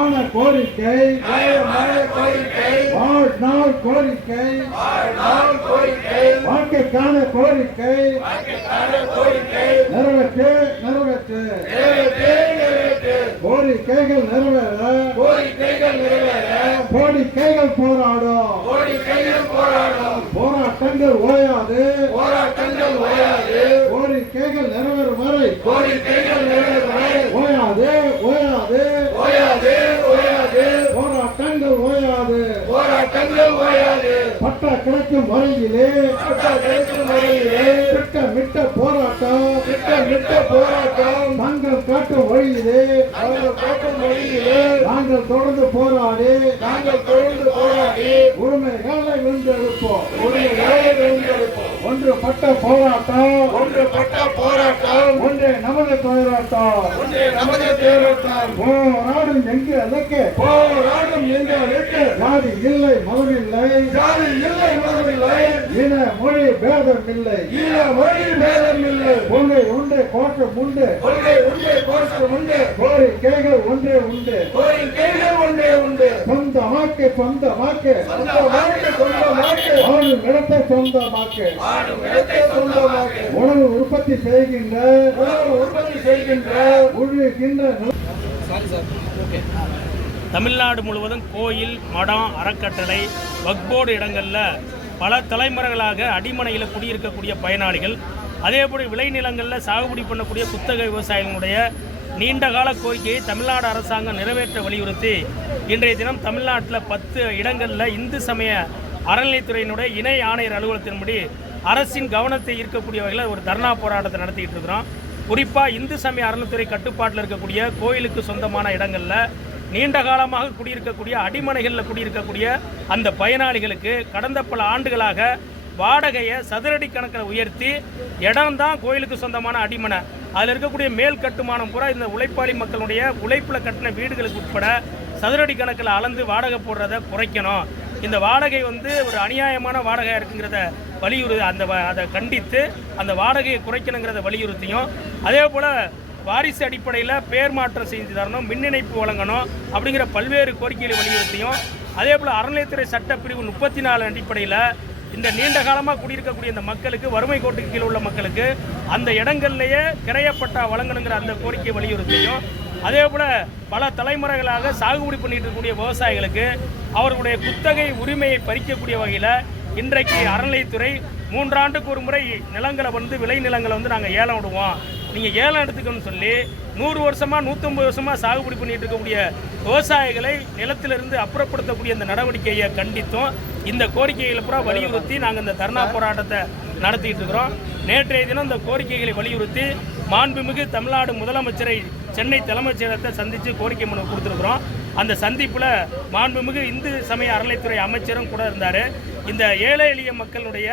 நியாயமான கோரிக்கை வாழ்நாள் கோரிக்கை வாழ்க்கைக்கான கோரிக்கை நிறைவேற்று நிறைவேற்று. கோரிக்கைகள் நிறைவேற கோரிக்கைகள் நிறைவேற கோரிக்கைகள் போராடும். கோரிக்கைகள் போராடும் போராட்டங்கள் ஓயாது. போராட்டங்கள் ஓயாது கோரிக்கைகள் நிறைவேறும் வரை. கோரிக்கை நிறைவேறும் வரை ஓயாது ஓயாது ஓயாது ஓயாது போராட்டங்கள் ஓயாது போராட்டங்கள் ஓயாது பட்டா கிடைக்கும் வரையிலே பட்டா கிடைக்கும் வரையிலே திட்டமிட்ட போராட்டம் திட்டமிட்ட போராட்டம். நாங்கள் காட்டும் வழியிலே நாங்கள் காட்டும் வழியிலே. நாங்கள் தொடர்ந்து போராடி நாங்கள் தொடர்ந்து போராடி. உரிமைகளை வென்றெடுப்போம். உரிமைகளை வென்றெடுப்போம். போராட்டம் ஒன்றுபட்ட போராட்டம். ஒன்றே நமது போராட்டம் நமது தேர்தல் போராடும் எங்கு அதற்கு போராடும் எங்களுக்கு ஜாதி இல்லை மதம் இல்லை. ஜாதி இல்லை மதமில்லை இன மொழி பேதம் இல்லை. ஈழ மொழி பேதம் இல்லை. கொள்கை உண்டு கோட்டம் உண்டு. கொள்கை உண்டு கோஷம் உண்டு. கோரிக்கைகள் ஒன்றே உண்டு. கோரிக்கைகள் ஒன்றே உண்டு சொந்தமாக்கு சொந்தமாக்கு சொந்த சொந்தமாக்கு. ஆடும் இடத்தை சொந்தமாக்கு. உணவு உற்பத்தி செய்கின்ற உணவு உற்பத்தி செய்கின்ற. உழுகின்ற தமிழ்நாடு முழுவதும் கோயில் மடம் அறக்கட்டளை வக்போர்டு இடங்களில் பல தலைமுறைகளாக அடிமனையில் குடியிருக்கக்கூடிய பயனாளிகள் அதேபோல் விளைநிலங்களில் சாகுபடி பண்ணக்கூடிய குத்தகை விவசாயிகளுடைய நீண்டகால கோரிக்கையை தமிழ்நாடு அரசாங்கம் நிறைவேற்ற வலியுறுத்தி இன்றைய தினம் தமிழ்நாட்டில் பத்து இடங்களில் இந்து சமய அறநிலைத்துறையினுடைய இணை ஆணையர் அலுவலகத்தின்படி அரசின் கவனத்தை ஈர்க்கக்கூடிய வகையில் ஒரு தர்ணா போராட்டத்தை நடத்திக்கிட்டு இருக்கிறோம். குறிப்பாக இந்து சமய அறநிலைத்துறை கட்டுப்பாட்டில் இருக்கக்கூடிய கோயிலுக்கு சொந்தமான இடங்களில் நீண்ட காலமாக குடியிருக்கக்கூடிய அடிமனைகளில் குடியிருக்கக்கூடிய அந்த பயனாளிகளுக்கு கடந்த பல ஆண்டுகளாக வாடகையை சதுரடி கணக்கில் உயர்த்தி இடம்தான் கோயிலுக்கு சொந்தமான அடிமனை. அதில் இருக்கக்கூடிய மேல் கட்டுமானம் பூரா இந்த உழைப்பாளி மக்களுடைய உழைப்பில் கட்டின வீடுகளுக்கு உட்பட சதுரடி கணக்கில் அளந்து வாடகை போடுறத குறைக்கணும். இந்த வாடகை வந்து ஒரு அநியாயமான வாடகையாக இருக்குங்கிறத வலியுறு அந்த வ- அதை கண்டித்து அந்த வாடகையை குறைக்கணுங்கிறத வலியுறுத்தியும். அதே போல் வாரிசு அடிப்படையில் பேர் மாற்றம் செஞ்சு தரணும் மின் இணைப்பு வழங்கணும் அப்படிங்கிற பல்வேறு கோரிக்கைகளை வலியுறுத்தியும். அதே போல் அறநிலையத்துறை சட்டப்பிரிவு முப்பத்தி நாலு அடிப்படையில் இந்த நீண்ட காலமாக குடியிருக்கக்கூடிய இந்த மக்களுக்கு வறுமை கோட்டுக்கு கீழே உள்ள மக்களுக்கு அந்த இடங்கள்லேயே கிரையப்பட்டா வழங்கணுங்கிற அந்த கோரிக்கையை வலியுறுத்தியும் அதே போல் பல தலைமுறைகளாக சாகுபடி பண்ணிட்டு இருக்கக்கூடிய விவசாயிகளுக்கு அவர்களுடைய குத்தகை உரிமையை பறிக்கக்கூடிய வகையில் இன்றைக்கு அறநிலைத்துறை மூன்றாண்டுக்கு ஒரு முறை நிலங்களை வந்து விளை நிலங்களை வந்து நாங்கள் ஏலம் விடுவோம். நீங்கள் ஏலம் எடுத்துக்கணும்னு சொல்லி நூறு வருஷமாக நூற்றம்பது வருஷமாக சாகுபடி பண்ணிட்டு இருக்கக்கூடிய விவசாயிகளை நிலத்திலிருந்து அப்புறப்படுத்தக்கூடிய இந்த நடவடிக்கையை கண்டித்தும். இந்த கோரிக்கைகளை பூரா வலியுறுத்தி நாங்கள் இந்த தர்ணா போராட்டத்தை நடத்திட்டு இருக்கிறோம். நேற்றைய தினம் இந்த கோரிக்கைகளை வலியுறுத்தி மாண்புமிகு தமிழ்நாடு முதலமைச்சரை சென்னை தலைமைச் செயலகத்தை சந்தித்து கோரிக்கை மனு கொடுத்துருக்குறோம். அந்த சந்திப்பில் மாண்புமிகு இந்து சமய அறநிலைத்துறை அமைச்சரும் கூட இருந்தார். இந்த ஏழை எளிய மக்களுடைய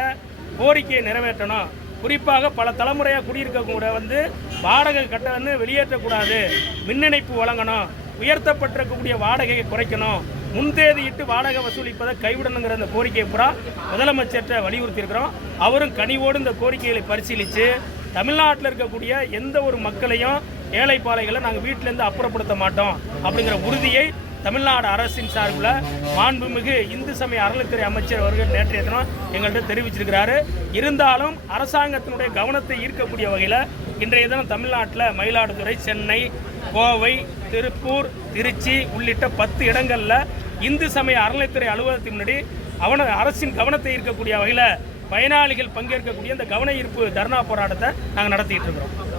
கோரிக்கையை நிறைவேற்றணும். குறிப்பாக பல தலைமுறையாக குடியிருக்கக்கூட வந்து வாடகை கட்டணம்னு வெளியேற்றக்கூடாது. மின் இணைப்பு வழங்கணும். உயர்த்தப்பட்டிருக்கக்கூடிய வாடகையை குறைக்கணும். முன்தேதியிட்டு வாடகை வசூலிப்பதை கைவிடணுங்கிற அந்த கோரிக்கையை பூரா முதலமைச்சர்கிட்ட வலியுறுத்தியிருக்கிறோம். அவரும் கனிவோடு இந்த கோரிக்கைகளை பரிசீலித்து தமிழ்நாட்டில் இருக்கக்கூடிய எந்த ஒரு மக்களையும் ஏழைப்பாளைகளை நாங்கள் வீட்டிலேருந்து அப்புறப்படுத்த மாட்டோம் அப்படிங்கிற உறுதியை தமிழ்நாடு அரசின் சார்பில் மாண்புமிகு இந்து சமய அறநிலைத்துறை அமைச்சர் அவர்கள் நேற்றைய தினம் எங்கள்கிட்ட தெரிவிச்சிருக்கிறாரு. இருந்தாலும் அரசாங்கத்தினுடைய கவனத்தை ஈர்க்கக்கூடிய வகையில் இன்றைய தினம் தமிழ்நாட்டில் மயிலாடுதுறை சென்னை கோவை திருப்பூர் திருச்சி உள்ளிட்ட பத்து இடங்களில் இந்து சமய அறநிலைத்துறை அலுவலகத்தின் முன்னாடி அவன அரசின் கவனத்தை ஈர்க்கக்கூடிய வகையில் பயனாளிகள் பங்கேற்கக்கூடிய இந்த கவன ஈர்ப்பு தர்ணா போராட்டத்தை நாங்கள் நடத்திட்டு இருக்கிறோம்.